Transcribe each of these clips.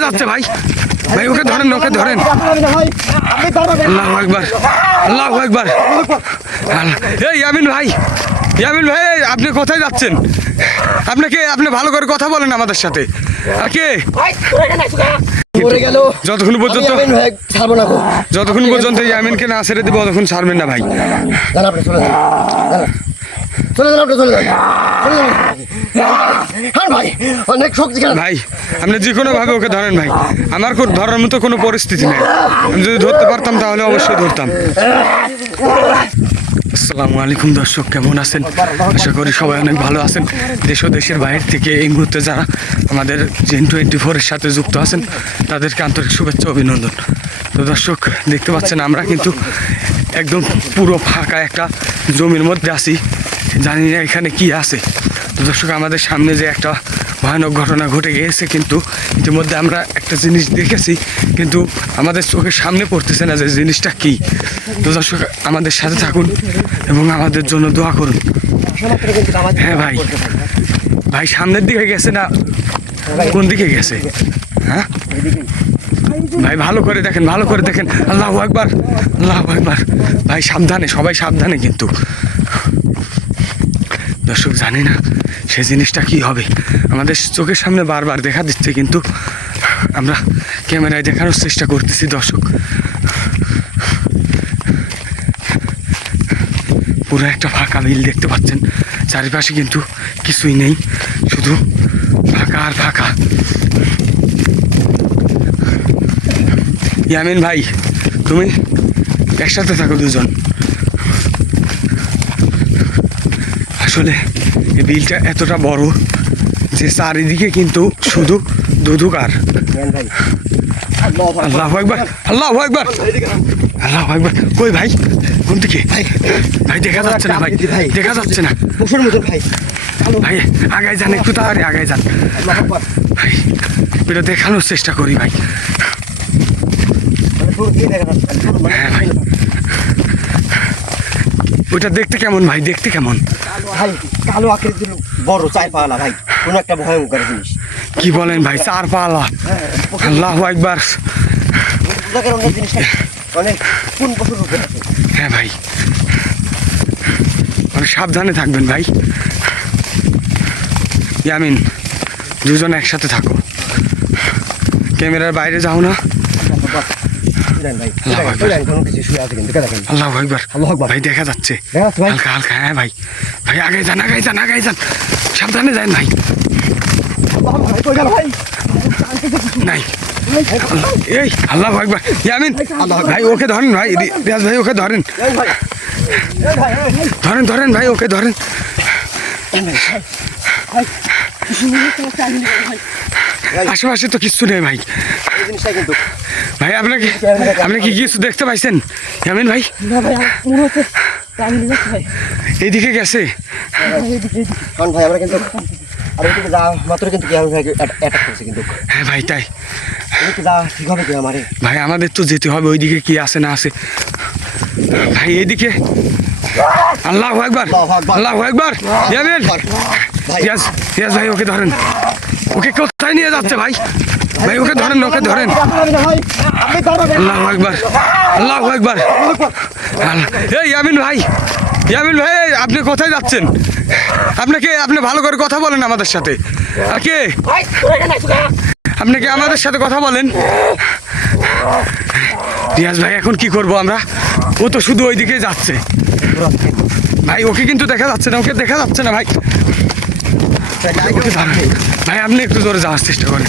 নিয়ে যাচ্ছে ভাই, ভাই ওকে ধরেন, ওকে ধরেন। আল্লাহু আকবার, আল্লাহু আকবার। এই ইয়ামিন ভাই, ইয়ামিন ভাই আপনি কোথায় যাচ্ছেন? আপনি ভালো করে কথা বলেন আমাদের সাথে। কে যতক্ষণ পর্যন্ত ইয়ামিনকে না ছেড়ে দেবো ততক্ষণ ছাড়বেন না ভাই। ভাই আপনি যে কোনো ভাবে ওকে ধরেন ভাই, আমার ধরার মতো কোনো পরিস্থিতি নেই। আমি যদি ধরতে পারতাম তাহলে অবশ্যই ধরতাম। আসসালামু আলাইকুম দর্শক, কেমন আছেন? আশা করি সবাই অনেক ভালো আছেন। দেশ ও দেশের বাইরে থেকে এই মুহূর্তে যারা আমাদের Gen24-এর সাথে যুক্ত আছেন তাদেরকে আন্তরিক শুভেচ্ছা অভিনন্দন। তো দর্শক দেখতে পাচ্ছেন আমরা কিন্তু একদম পুরো ফাঁকা একটা জমির মধ্যে আছি, জানি না এখানে কি আছে। তো দর্শক আমাদের সামনে যে একটা ভয়ানক ঘটনা ঘটে গিয়েছে, কিন্তু ইতিমধ্যে আমরা একটা জিনিস দেখেছি কিন্তু আমাদের চোখের সামনে পড়তেছে না যে জিনিসটা কি। তো দর্শক আমাদের সাথে থাকুন এবং আমাদের জন্য দোয়া করুন। হ্যাঁ ভাই, ভাই সামনের দিকে গেছে না কোন দিকে গেছে? হ্যাঁ ভাই ভালো করে দেখেন, ভালো করে দেখেন। আল্লাহু আকবার, আল্লাহু আকবার। ভাই সাবধানে, সবাই সাবধানে। কিন্তু দর্শক জানি না সে জিনিসটা কি হবে, আমাদের চোখের সামনে বারবার দেখা দিচ্ছে কিন্তু আমরা ক্যামেরায় দেখানোর চেষ্টা করতেছি। দর্শক পুরো একটা ফাঁকা বিল দেখতে পাচ্ছেন, চারিপাশে কিন্তু কিছুই নেই, শুধু ফাঁকা আর ফাঁকা। ইয়ামিন ভাই তুমি একসাথে থাকো দুজন। আসলে এই বিলটা এতটা বড় যে চারিদিকে কিন্তু শুধু দুধুকার। আল্লাহু আকবার, আল্লাহু আকবার, আল্লাহু আকবার। কই ভাই, কোন দিকে? ভাই দেখা যাচ্ছে না, ভাই দেখা যাচ্ছে না। ভাই আগায় যান, একটু তাড়াতাড়ি আগায় যান ভাই, এটা দেখানোর চেষ্টা করি ভাই। হ্যাঁ ভাই ওইটা দেখতে কেমন ভাই, দেখতে কেমন? ভাই কালো আকৃতির বড় চার পালা ভাই, কোন একটা ভয়ঙ্কর জিনিস। কি বলেন ভাই, চার পালা? আল্লাহু আকবার। হ্যাঁ ভাই সাবধানে থাকবেন ভাই। ইয়ামিন দুজন একসাথে থাকো, ক্যামেরার বাইরে যাও না। আল্লাহু আকবার। ভাই দেখা যাচ্ছে হালকা হালকা। হ্যাঁ ভাই, ভাই আগে যান, আগে যান, আগে যান, সাবধানে যান ভাই। নাই এই আল্লাহু আকবার। ইয়ামিন ভাই ওকে ধরেন, ভাই রিয়াজ ভাই ওকে ধরেন, ধরেন ধরেন ভাই ওকে ধরেন। আশেপাশে তো কিচ্ছু নেই ভাই। ভাই আপনি কি কিছু দেখতে পাইছেন ইয়ামিন ভাই? এইদিকে গেছে। হ্যাঁ ভাই তাই ভাই, আমাদের তো যেতে হবে ওইদিকে কি আছে না আছে। ভাই এইদিকে। আল্লাহু আকবার, আল্লাহু আকবার। ইয়ামিন রিয়াজ, রিয়াজ ভাই ওকে ধরেন। ওকে কোথায় নিয়ে যাচ্ছে ভাই? ভাই ওকে ধরেন, ওকে ধরেন। আল্লাহু আকবার, আল্লাহু আকবার। এই ইয়ামিন ভাই, ইয়ামিন ভাই আপনি কোথায় যাচ্ছেন? আপনি ভালো করে কথা বলেন আমাদের সাথে। কে আপনি কি আমাদের সাথে কথা বলেন? রিয়াজ ভাই এখন কি করব আমরা? ও তো শুধু ওইদিকে যাচ্ছে ভাই, ওকে কিন্তু দেখা যাচ্ছে না, ওকে দেখা যাচ্ছে না ভাই। ওকে ধরেন ভাই, আপনি একটু জোরে যাওয়ার চেষ্টা করেন।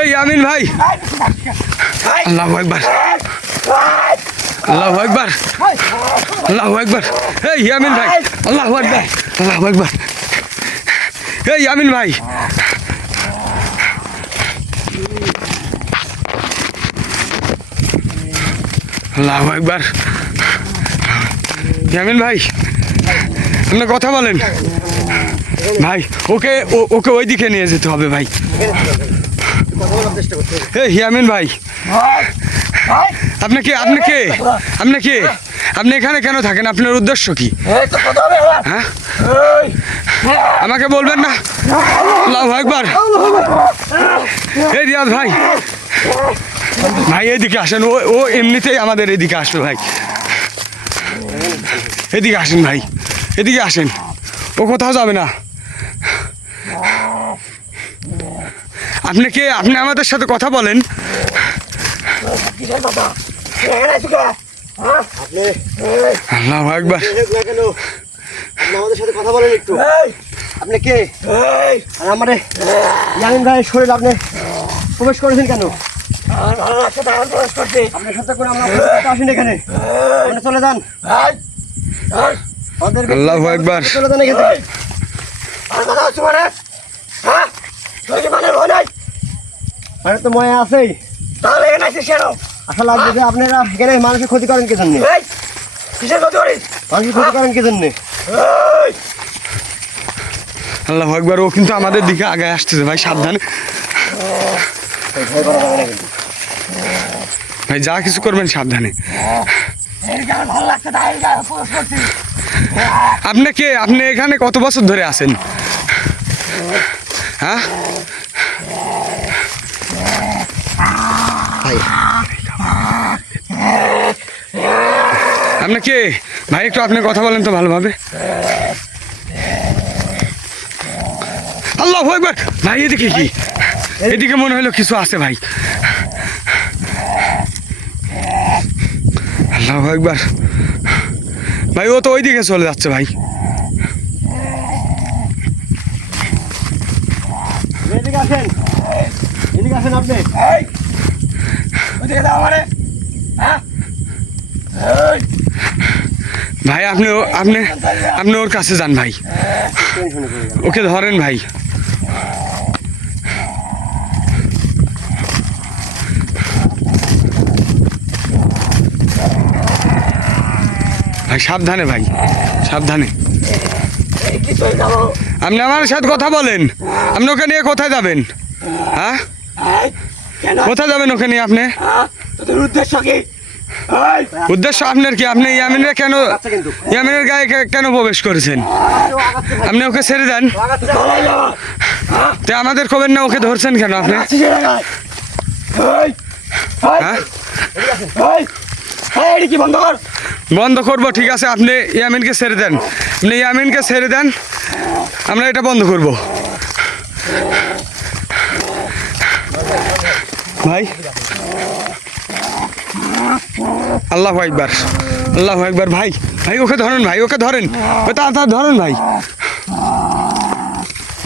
এই ইয়ামিন ভাই, আল্লাহু আকবার, আল্লাহু আকবার, আল্লাহু আকবার। এই ইয়ামিন ভাই, আল্লাহু আকবার, আল্লাহু আকবার। এই ইয়ামিন ভাই, আল্লাহু আকবার। ইয়ামিন ভাই আপনি কথা বলেন ভাই, ওকে ওকে ওইদিকে নিয়ে যেতে হবে ভাই। এই ইয়ামিন ভাই আপনি কে? আপনি এখানে কেন থাকেন? আপনার উদ্দেশ্য কি? এই তো কথা হবে আমার। হ্যাঁ, এই আমাকে বলবেন না? আল্লাহু আকবার। এই রিয়াজ ভাই, ভাই এদিকে আসেন। ও ও এমনিতেই আমাদের এদিকে আসবে ভাই। এদিকে আসেন ভাই, এদিকে আসেন। ও কোথাও যাবে না। আপনি কে? আপনি আমাদের সাথে কথা বলেন। কিসের কথা? এখানে আছো কে? হ্যাঁ? আপনি আল্লাহু আকবার। কে হোক না কেন, আপনি আমাদের সাথে কথা বলেন একটু। এই আপনি কে? এই আর আমারে ইয়ামিন ভাইয়ের শরীর আপনি প্রবেশ করেছেন কেন? আর ভালো লাগছে তখন প্রবেশ করছি। আপনার সাথে করে আমরা আসেন এখানে। আপনি চলে যান। এই এই আমাদের আল্লাহু আকবার। চলে যান এখান থেকে। আর কথা হচ্ছে মানে? হ্যাঁ? তোর কি মানে ভয় নাই? আরে তো ময়া আছেই। তাহলে এখানে আসিস কেন? আশা লাগবে যে আপনারা এখানে মানুষের ক্ষতি করেন কি জন্য? এই কিসের কথা করিস? মানুষের ক্ষতি করেন কি জন্য? এই আল্লাহু আকবার। ও কিন্তু আমাদের দিকে আগে আসতেছে ভাই, সাবধানে ভয় করা যাবে না কিন্তু। ভাই, যা কিছু করবেন সাবধানে। এদিকে আমার ভালো লাগছে তাই এদিকে প্রবেশ করছি। আপনি কে? আপনি এখানে কত বছর ধরে আছেন? হ্যাঁ, ভাই আপনি কে ভাই? একটু আপনি কথা বলেন তো ভালোভাবে। আল্লাহু আকবার। ভাই এদিকে কি? এদিকে মনে হলো কিছু আছে ভাই। আল্লাহু আকবার। ভাই ও তো ওইদিকে চলে যাচ্ছে ভাই। এদিকে আসেন, এদিকে আসেন আপনি। এই ওদিকে দাও আমারে। হ্যাঁ? এই ভাই আপনি আপনি আপনি ওর কাছে যান ভাই, টেনশনে পড়ে গেল। ওকে ধরেন ভাই। ভাই সাবধানে ভাই, সাবধানে। এই কি তুই যাবো? আপনি আমার সাথে কথা বলেন। আপনি ওকে নিয়ে কোথায় যাবেন? হ্যাঁ, এই কেন? কোথায় যাবেন ওকে নিয়ে আপনি? হ্যাঁ? তোদের উদ্দেশ্য কি? এই উদ্দেশ্য আপনার কি? আপনি ইয়ামিনের কেন, আচ্ছা কিন্তু ইয়ামিনের গায়ে কেন প্রবেশ করেছেন? ও আগাচ্ছে ভাই, আপনি ওকে ছেড়ে দেন। ও আগাচ্ছে। ভালো যাবো। তো আমাদের কবেন না, ওকে ধরছেন কেন আপনি? আছিস এই জায়গায়? এই এই হ্যাঁ, এই এই এটি কি বন্ধ কর। বন্ধ করবো, ঠিক আছে। আপনি ইয়ামিনকে ছেড়ে দেন, আপনি ইয়ামিনকে ছেড়ে দেন, আমরা এটা বন্ধ করব। ভাই আল্লাহু আকবার, আল্লাহু আকবার। ভাই ভাই ওকে ধরেন ভাই, ওকে ধরেন, ও তাড়াতাড়ি ধরেন ভাই,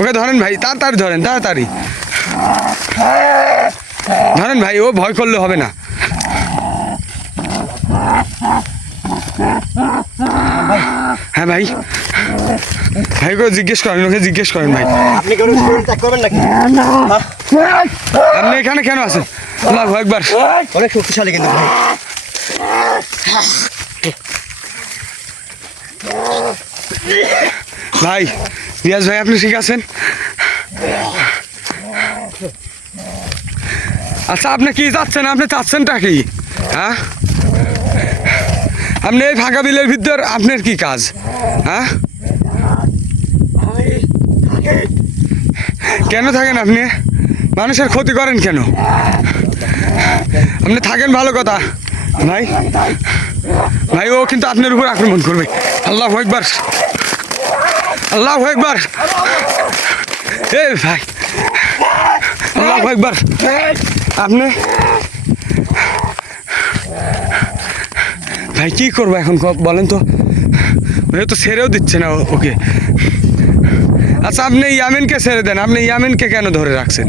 ওকে ধরেন ভাই, তাড়াতাড়ি ধরেন, তাড়াতাড়ি ধরেন ভাই। ও ভয় করলে হবে না। হ্যাঁ ভাই, ভাই ওকে জিজ্ঞেস করেন, ওকে জিজ্ঞেস করেন ভাই। আপনি কেন শরীর ত্যাগ করবেন নাকি? আপনি এখানে কেন আছেন? আল্লাহু আকবার। অনেক শক্তিশালী কিন্তু ভাই। ভাই রিয়াজ ভাই, আপনি ঠিক আছেন? আচ্ছা আপনি কি চাচ্ছেন? আপনি চাচ্ছেনটা কি? হ্যাঁ, আপনি এই ফাঁকা বিলের ভিতর আপনার কি কাজ? হ্যাঁ, আমি থাকি। কেন থাকেন আপনি? মানুষের ক্ষতি করেন কেন? আপনি থাকেন ভালো কথা ভাই। ভাই ও কিন্তু আপনার উপর আক্রমণ করবে। আল্লাহু আকবার, আল্লাহু আকবার। এ ভাই, আল্লাহু আকবার। আপনি ভাই কি করবো এখন বলেন তো? ওই তো ছেড়েও দিচ্ছে না ওকে। আচ্ছা আপনি ইয়ামিনকে ছেড়ে দেন, আপনি ইয়ামিনকে কেন ধরে রাখছেন?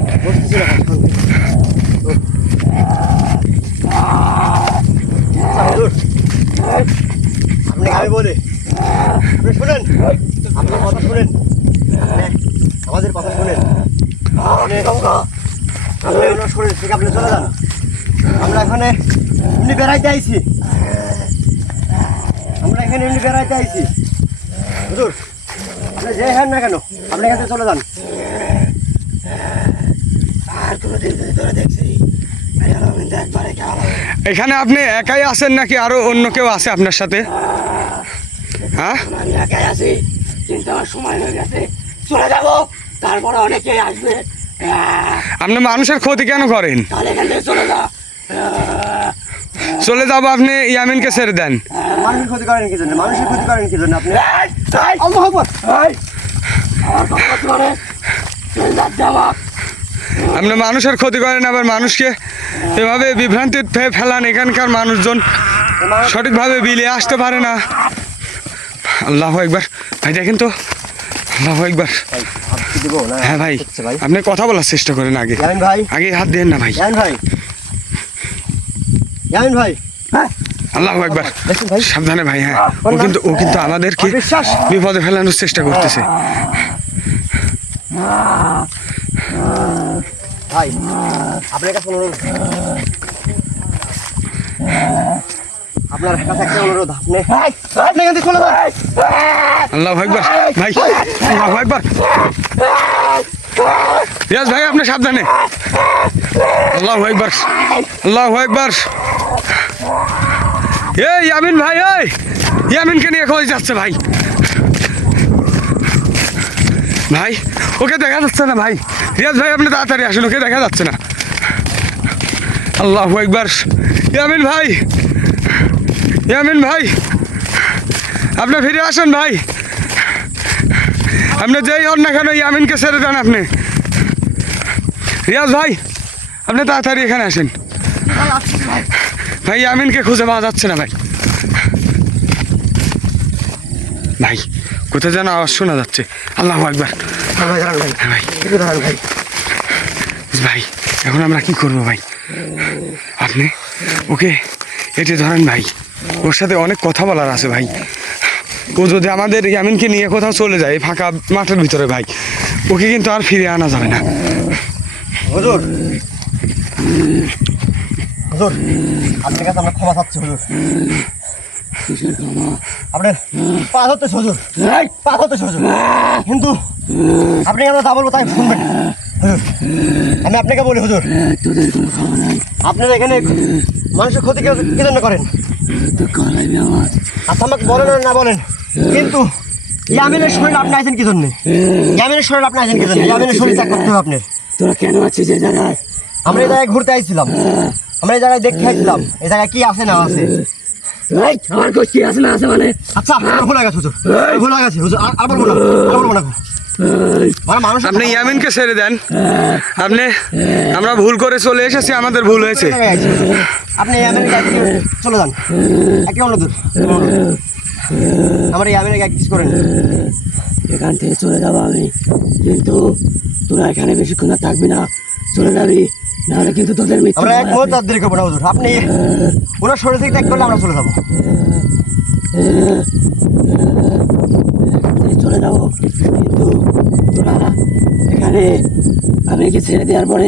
আপনি আমি বলি, আপনি শুনেন, আপনার কথা শুনেন, আমাদের কথা শুনেন। আপনি আপনি ওনার শরীর থেকে আপনি চলে যান। আমরা এখানে এমনি বেড়াইতে আইছি, আমরা এখানে এমনি বেড়াইতে আইছি। হুজুর আপনি যে হ্যান না কেন, আপনি এখান থেকে চলে যান। আর তুই কোনোদিন যদি তোরা দেখছি ভাই আলো কিন্তু একবারে খেয়াল হবে। এখানে আপনি একাই আছেন নাকি আরো অন্য কেউ আছে আপনার সাথে? হ্যাঁ, আমি একাই আছি, কিন্তু আমার সময় হয়ে গেছে, চলে যাবো, তারপরে অনেকেই আসবে। আপনি মানুষের ক্ষতি কেন করেন? তাহলে এখান থেকে চলে যা। চলে যাবো, আপনি ইয়ামিনকে ছেড়ে দেন। মানুষের ক্ষতি করেন কি জন্য? মানুষের ক্ষতি করেন কি জন্য আপনি? আল্লাহু আকবার। আমার কথা বলতে পারে আমার আপনি মানুষের ক্ষতি করেন, আবার মানুষকে এভাবে বিভ্রান্তিতে ফেলান। এখানকার মানুষজন সঠিকভাবে বিলে আসতে পারে না। আল্লাহু আকবার। ভাই দেখেন তো, আল্লাহু আকবার। ভাই, হাত কি দেবো না? হ্যাঁ ভাই, হচ্ছে ভাই। আপনি কথা বলার চেষ্টা করেন আগে। ইয়ামিন ভাই, আগে হাত দেন না ভাই। ইয়ামিন ভাই, ইয়ামিন ভাই, আল্লাহু আকবার। দেখুন ভাই। সাবধানে ভাই। হ্যাঁ, ও কিন্তু আমাদেরকে অবিশ্বাস। বিপদে ফেলানোর চেষ্টা করতেছে। ভাই, আপনার কাছে অনুরোধ, আপনার কাছে একটা অনুরোধ, আপনি এখান থেকে চলে যান। আল্লাহু আকবার ভাই, আল্লাহু আকবার। রিয়াজ ভাই, আপনি সাবধানে। আল্লাহু আকবার, আল্লাহু আকবার। এই ইয়ামিন ভাই, এই ইয়ামিনকে নিয়ে কই যাচ্ছে ভাই? ভাই, ওকে দেখা যাচ্ছে না ভাই। রিয়াজ ভাই, আপনি তাড়াতাড়ি আসুন, ওকে দেখা যাচ্ছে না। আল্লাহু আকবার। ইয়ামিন ভাই, ইয়ামিন ভাই, আপনি ফিরে আসেন ভাই। আপনি যেই হন না কেন, ইয়ামিনকে ছেড়ে দেন আপনি। রিয়াজ ভাই, আপনি তাড়াতাড়ি এখানে আসেন ভাই। ইয়ামিনকে খুঁজে পাওয়া যাচ্ছে না ভাই। ভাই, কোথায় যেন আওয়াজ শোনা যাচ্ছে। আল্লাহু আকবার। ভাই, দাঁড়ান ভাই, হ্যাঁ ভাই, একটু দাঁড়ান ভাই। ভাই এখন আমরা কি করবো ভাই? আপনি ওকে এটি ধরেন ভাই, ওর সাথে অনেক কথা বলার আছে ভাই। ও যদি আমাদের ইয়ামিনকে নিয়ে কোথাও চলে যায় ফাঁকা মাঠের ভিতরে ভাই, ওকে কিন্তু আর ফিরে আনা যাবে না। হুজুর, হুজুর, আপনার কাছে আমরা ক্ষমা চাচ্ছি হুজুর। আপনার পা ধরতেছে হুজুর, পা ধরতেছে হুজুর, কিন্তু আপনি আমরা যা বলবো তাই শুনবেন হুজুর। আমি আপনাকে বলি হুজুর, তোদের কোনো খাওয়া নাই, আপনারা এখানে মানুষের ক্ষতি কি জন্য করেন? তো কালাইবি আমার। আচ্ছা, আমাকে বলেন আর না বলেন, কিন্তু ইয়ামিনের শরীর আপনি আছেন কি জন্য? ইয়ামিনের শরীর আপনি আছেন কি জন্য? ইয়ামিনের শরীর ত্যাগ করতে হবে আপনার। তোরা কেন আছিস এই জায়গায়? আমরা এই জায়গায় ঘুরতে আইছিলাম, আমরা এই জায়গায় দেখতে আইছিলাম এই জায়গায় কি আছে না আছে। আমার গোষ্ঠী আছে না আছে মানে? আচ্ছা, আমার ভুল হয়ে গেছে হুজুর, ভুল হয়ে গেছে হুজুর, আর বলবো না, আর বলবো না। মানে মানুষ আপনি ইয়ামিনকে ছেড়ে দেন। আপনি, আমরা ভুল করে চলে এসেছি, আমাদের ভুল হয়েছে। আপনি ইয়ামিনের গায়ে থেকে চলে যান, একই অনুরোধ, আমরা ইয়ামিনের গায়ে কিছু করেন। এখান থেকে চলে যাবো আমি, কিন্তু তোরা এখানে বেশিক্ষণ আর থাকবি না, চলে যাবি, নাহলে কিন্তু তোদের মৃত্যু আমরা এক হবে। মুহূর্ত আর দেরি করবো না হুজুর। আপনি ওনার শরীর থেকে ত্যাগ করলে আমরা চলে যাবো। চলে যাবো, কিন্তু তোরা এখানে আমি একে ছেড়ে দেওয়ার পরে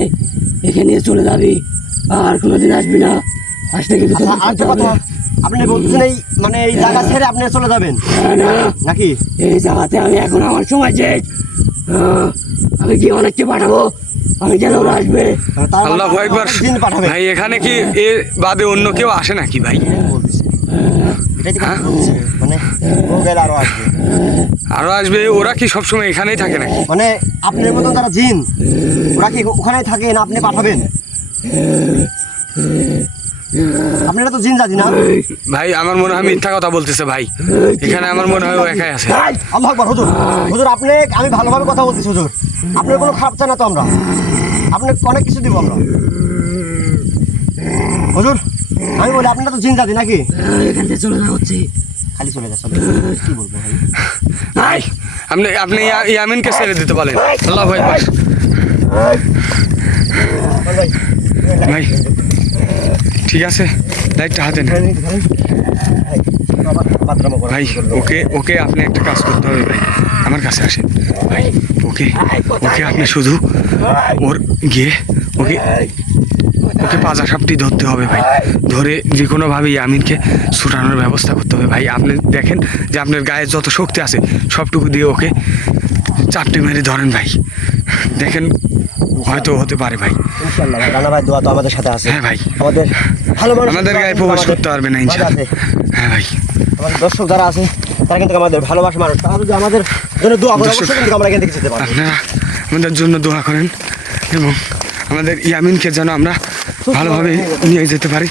এখানে নিয়ে চলে যাবি, আর কোনোদিন আসবি না। আসলে কিন্তু আচ্ছা, তোদের আর একটা কথা, আপনি বলতেছেন এই মানে এই জায়গা ছেড়ে আপনি চলে যাবেন না, নাকি? এই জায়গাতে আমি এখন আমার সময় শেষ। আমি কি অনেককে পাঠাবো, আমি যেন ওরা আসবে। তার মানে আল্লাহু আকবার। দিন পাঠাবেন। ভাই, এখানে কি এর বাদে অন্য কেউ আসে নাকি ভাই? এটাই তো কথা বলছি, মানে ও গেলে আরো আসবে। আরো আসবে? ওরা কি সবসময় এখানেই থাকে নাকি? মানে আপনার মতন যারা জিন, ওরা কি ওখানেই থাকে না আপনি পাঠাবেন? আপনারা তো জিন জাতি না? ভাই, আমার মনে হয় মিথ্যা কথা বলতেছে ভাই। এখানে আমার মনে হয় ও একাই আছে। আল্লাহু আকবার। হুজুর, হুজুর, আপনি, আমি ভালোভাবে কথা বলতেছি হুজুর, আপনার কোনো খারাপ চাই না তো আমরা, আপনাকে অনেক কিছু দিব আমরা হুজুর। আমি বলি আপনারা তো জিন জাতি নাকি? এখান থেকে চলে যাওয়া হচ্ছে। খালি চলে যাচ্ছে, কি বলবো ভাই? ভাই, আপনি ইয়ামিনকে ছেড়ে দিতে বলেন। আল্লাহু আকবার। ভাই, ভাই ঠিক আছে, লাইটটা হাতে নেন ভাই। ওকে আপনি একটা কাজ করতে হবে ভাই, আমার কাছে আসেন ভাই। ওকে আপনি শুধু ওর গিয়ে ওকে পাজা সাপটি ধরতে হবে ভাই। ধরে যে কোনোভাবে ইয়ামিনকে ছুটানোর ব্যবস্থা করতে হবে ভাই। আপনি দেখেন যে আপনার গায়ে যত শক্তি আছে সবটুকু দিয়ে ওকে চাপটি মেরে ধরেন ভাই। দেখেন হয়তো হতে পারে ভাই। ইনশাআল্লাহ ভাই, রানা ভাই দোয়া তো আমাদের সাথে আছে। হ্যাঁ ভাই, আমাদের ভালো মানুষ আমাদের গায়ে প্রবেশ করতে পারবে না ইনশাআল্লাহ। হ্যাঁ ভাই, আমাদের দর্শক যারা আছে তারা কিন্তু আমাদের ভালোবাসা মানুষ, তারা যদি আমাদের জন্য দোয়া করে দর্শক- অবশ্যই কিন্তু আমরা এখান থেকে যেতে পারবো। আপনারা আমাদের জন্য দোয়া করেন এবং আমাদের ইয়ামিনকে যেন আমরা ভালোভাবে নিয়ে যেতে পারি,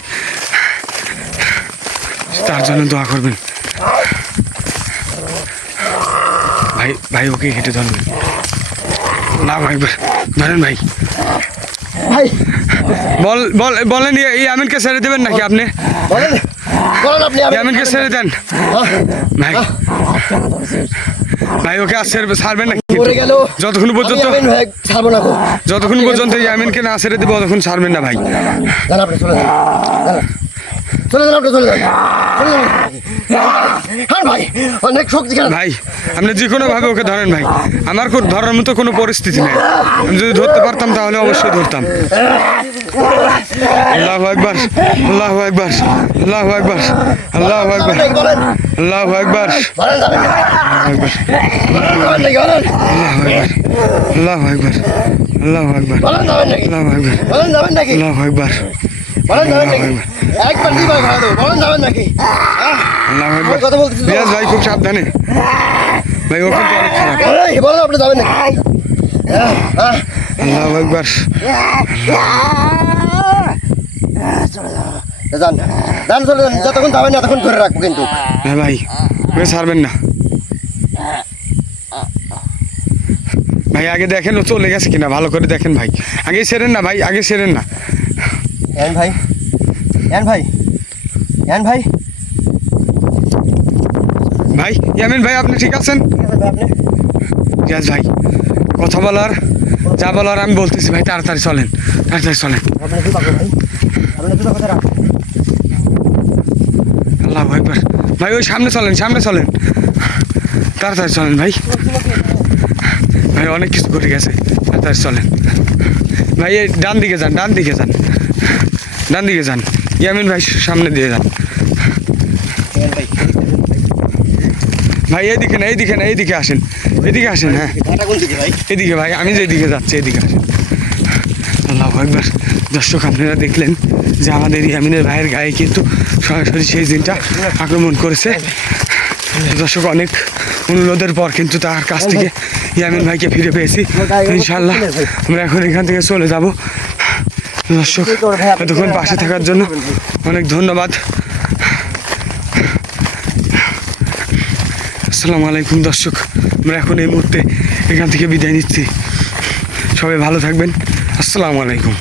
তার জন্য দোয়া করবেন ভাই। ভাই ওকে হেঁটে ধরবেন না ভাই, ধরেন ভাই। ভাই বলেন ইয়ামিনকে ছেড়ে দেবেন নাকি আপনি? বলেন বলেন আপনি ইয়ামিনকে ছেড়ে দেন ভাই। ভাই ওকে আর ছাড়বেন নাকি? পড়ে গেল যতক্ষণ পর্যন্ত আমি ভাই ছাড়বো না গো। যতক্ষণ পর্যন্ত ইয়ামিনকে না ছেড়ে দেবো ততক্ষণ ছাড়বেন না ভাই। যান আপনি চলে যান, চলে যান আপনি চলে যান, চলে যান। হ্যাঁ ভাই অনেক শক্তি খেলা ভাই আপনি যে কোনো ভাবে ওকে ধরেন ভাই, আমার ধরার মতো কোনো পরিস্থিতি নেই। আমি যদি ধরতে পারতাম তাহলে অবশ্যই ধরতাম। আল্লাহু আকবার, আল্লাহু আকবার, আল্লাহু আকবার, আল্লাহু আকবার, বলেন আল্লাহু আকবার, বলেন যাবেন নাকি? বলেন নাকি? বলেন আল্লাহু আকবার, আল্লাহু আকবার, বলেন যাবেন নাকি? আল্লাহু আকবার, বলেন যাবেন নাকি? আল্লাহু আকবার, বলেন যাবেন নাকি? একবার দুইবার ভাড়া দেবো, বলেন যাবেন নাকি? আল্লাহু আকবার। কথা বলতেছি তো। রিয়াজ ভাই খুব সাবধানে ভাই, ও কিন্তু অনেক খারাপ। বলেন আপনি যাবেন নাকি? আল্লাহু আকবার, যান যান চলে যান, যতক্ষণ যাবেন না ততক্ষণ ধরে রাখবো কিন্তু। হ্যাঁ ভাই ওকে ছাড়বেন না ভাই। আগে দেখেন ও চলে গেছে কিনা, ভালো করে দেখেন ভাই। আগে সেরেন না ভাই, আগে সেরেন না এন ভাই, এন ভাই, এন ভাই, ভাই। ইয়ামিন ভাই আপনি ঠিক আছেন? আপনি রিয়াজ ভাই কথা বলার যা বলার আমি বলতেছি ভাই, তাড়াতাড়ি চলেন, তাড়াতাড়ি চলেন। আপনি কি পাবেন ভাই? আপনি কি কথা রাখবেন? আল্লাহ একবার ভাই, ওই সামনে চলেন, সামনে চলেন, তাড়াতাড়ি চলেন ভাই। ভাই অনেক কিছু ঘটে গেছে, তাড়াতাড়ি চলেন ভাই। এই ডান দিকে যান, ডান দিকে যান, ডান দিকে যান। ইয়ামিন ভাই সামনে দিয়ে যান এন ভাই, ভাই। এইদিকে না, এইদিকে না, এইদিকে আসেন, এদিকে আসেন। হ্যাঁ ঘাটা কোন দিকে ভাই? এদিকে ভাই, আমি যেদিকে যাচ্ছি এদিকে আসেন। আল্লাহ একবার। দর্শক আপনারা দেখলেন যে আমাদের ইয়ামিনের ভাইয়ের গায়ে কিন্তু সরাসরি সেই দিনটা আক্রমণ করেছে। দর্শক অনেক অনুরোধের পর কিন্তু তার কাছ থেকে ইয়ামিন ভাইকে ফিরে পেয়েছি ইনশাল্লাহ। আমরা এখন এখান থেকে চলে যাব। দর্শক এতক্ষণ পাশে থাকার জন্য অনেক ধন্যবাদ। আসসালামু আলাইকুম দর্শক, আমরা এখন এই মুহূর্তে এখান থেকে বিদায় নিচ্ছি। সবাই ভালো থাকবেন। আসসালামু আলাইকুম।